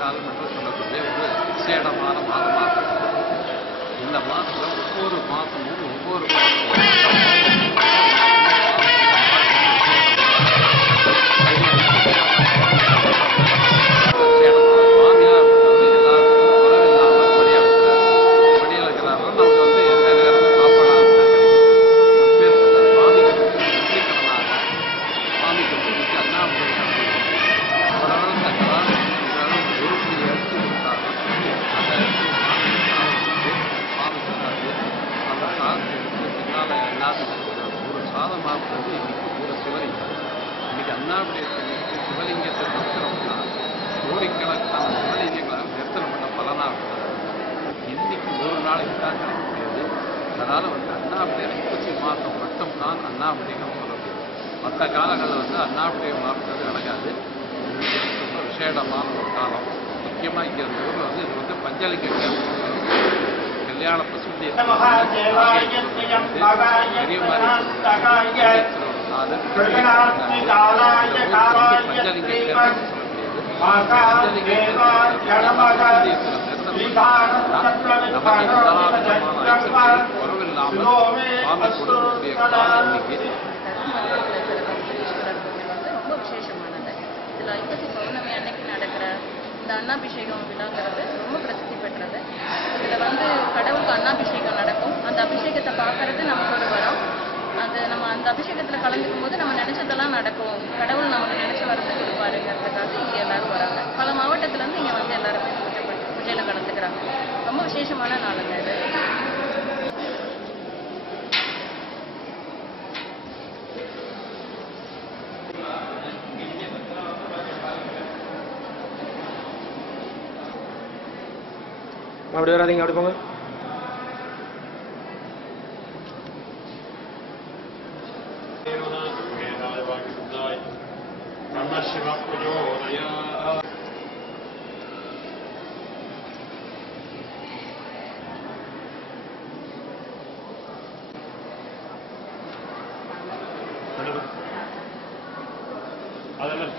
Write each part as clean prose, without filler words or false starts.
காலம் என்று சொல்லக்கூடிய ஒரு விசேடமான மாதமாக இந்த மாதத்தில் ஒவ்வொரு மாதமும் ஒவ்வொரு ஒரு சாதமாக இன்னைக்கு ஒரு சிவலிங்கம் இன்னைக்கு அண்ணாமலையத்தை சிவலிங்கத்தை தரிசனம்னா கோடிக்கணக்கான சிவலிங்கங்களாக தரிசனம் பண்ண பலனாக இன்னைக்கு ஒரு நாளைக்கு தான் கிடைக்க முடியாது. அதனால அண்ணாமலை ஐப்பசி மாதம் மட்டும் தான் அண்ணாமலையம் சொல்ல முடியும். மற்ற காலங்களில் அண்ணாமலையம் மாறுறது நடக்காது. ரொம்ப விசேடமான ஒரு காலம். முக்கியமாக இங்கே இந்த ஊரில் இது பஞ்சலிங்க கல்யாண பசுந்தி பெரிய ஐப்பசி பௌர்ணமி அன்னைக்கு நடக்கிற இந்த அன்னாபிஷேகம் விழாங்கிறது ரொம்ப பிரசித்தி பெற்றது. இதில் கடவுளுக்கு அன்னாபிஷேகம் நடக்கும். அந்த அபிஷேகத்தை பார்க்கறது நமக்கு ஒரு வரம். அது நம்ம அந்த அபிஷேகத்தில் கலந்துக்கும் போது நம்ம நினைச்சதெல்லாம் நடக்கும். கடவுள் நமக்கு நினைச்ச வரத்தை கொடுப்பாருங்கிறதுக்காக இங்கே எல்லாரும் வராங்க. பல மாவட்டத்திலேருந்து இங்கே எல்லாருமே பூஜையில் கலந்துக்கிறாங்க. ரொம்ப விசேஷமான நாளுங்க இது. அப்படி வராதிங்க, அப்படி போங்க. அதெல்லாம்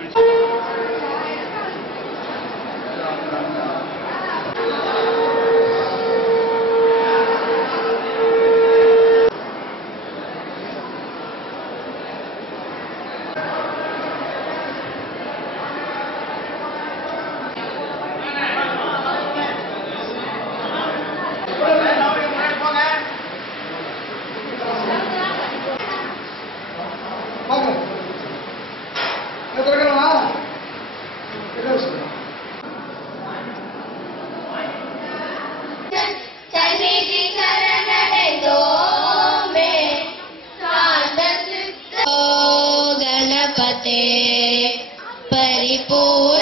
परिपूर्ण